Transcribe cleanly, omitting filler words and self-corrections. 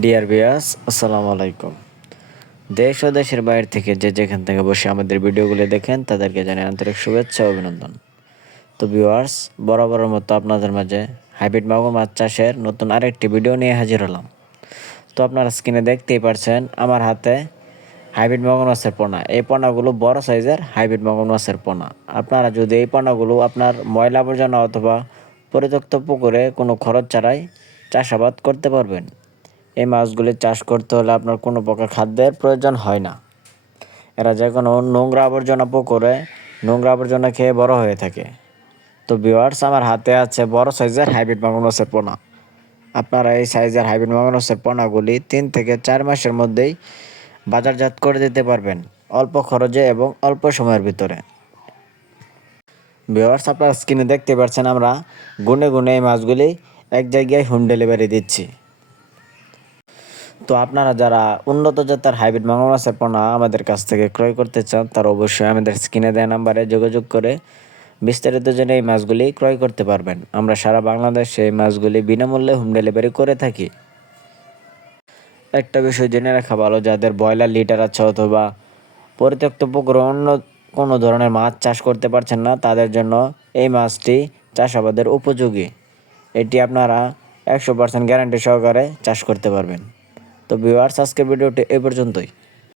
Dear viewers, আসসালামু আলাইকুম। দেশ ও দেশের বাইরে থেকে যে যেখান থেকে বসে আমাদের ভিডিওগুলো দেখেন তাদেরকে জানাই আন্তরিক শুভেচ্ছা ও অভিনন্দন। তো ভিউয়ার্স, বরাবরের মতো আপনাদের মাঝে হাইব্রিড মাগুর মাছ চাষের নতুন আরেকটি ভিডিও নিয়ে হাজির হলাম। তো আপনারা স্ক্রিনে দেখতেই পারছেন আমার হাতে হাইব্রিড মাগুর মাছের পোনা। এই পোনাগুলো বড় সাইজের হাইব্রিড মাগুর মাছের পোনা। আপনারা যদি এই পোনাগুলো আপনার ময়লা আবর্জনা অথবা পরিত্যক্ত পুকুরে কোনো খরচ ছাড়াই চাষাবাদ করতে পারবেন। এই মাছগুলি চাষ করতে হলে আপনার কোনো প্রকার খাদ্যের প্রয়োজন হয় না। এরা যে কোনো নোংরা আবর্জনা পুকুরে নোংরা আবর্জনা খেয়ে বড় হয়ে থাকে। তো ভিউয়ার্স, আমার হাতে আছে বড় সাইজের হাইব্রিড মাগুর মাছের পোনা। আপনারা এই সাইজের হাইব্রিড মাগুর মাছের পোনাগুলি 3 থেকে 4 মাসের মধ্যেই বাজারজাত করে দিতে পারবেন, অল্প খরচে এবং অল্প সময়ের ভিতরে। ভিউয়ার্স, আপনারা স্ক্রিনে দেখতে পাচ্ছেন আমরা গুনে গুনে এই মাছগুলি এক জায়গায় হোম ডেলিভারি দিচ্ছি। তো আপনারা যারা উন্নত জাতের হাইব্রিড মাগুর মাছের পোনা আমাদের কাছ থেকে ক্রয় করতে চান তারা অবশ্যই আমাদের স্ক্রিনে দেওয়া নাম্বারে যোগাযোগ করে বিস্তারিত জেনে এই মাছগুলি ক্রয় করতে পারবেন। আমরা সারা বাংলাদেশে এই মাছগুলি বিনামূল্যে হোম ডেলিভারি করে থাকি। একটা বিষয় জেনে রাখা ভালো, যাদের ব্রয়লার লিটার আছে অথবা পরিত্যক্ত পুকুরে অন্য কোনো ধরনের মাছ চাষ করতে পারছেন না, তাদের জন্য এই মাছটি চাষাবাদের উপযোগী। এটি আপনারা 100% গ্যারান্টি সহকারে চাষ করতে পারবেন। তো ভিউয়ার্স, আজকের ভিডিওটি এ পর্যন্তই।